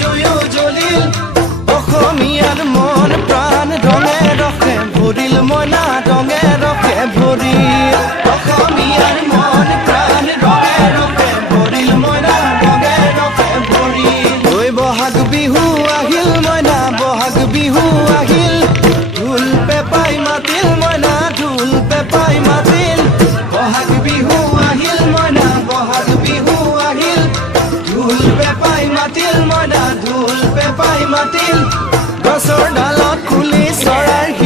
জয়ো জ্বলিল অসমীয়াৰ মন প্ৰাণ ৰঙে ৰসে ভৰিল মইনা ৰঙে ৰসে ভৰিল অসমীয়াৰ মন প্ৰাণ ৰঙে ৰসে ভৰিল মইনা ৰঙে ৰসে ভৰিল ঐ বহাগ বিহু আহিল মইনা বহাগ বিহু আহিল ঢোল পেপাই মাতিল মইনা ঢোল পেপাই মাতিল বহাগ বিহু আহিল মইনা বহাগ বিহু আহিল ঢোল পেপাই মাতিল মইনা ঢোল পেপাই মাতিল গছৰ ডালত খুলি চৰাইৰ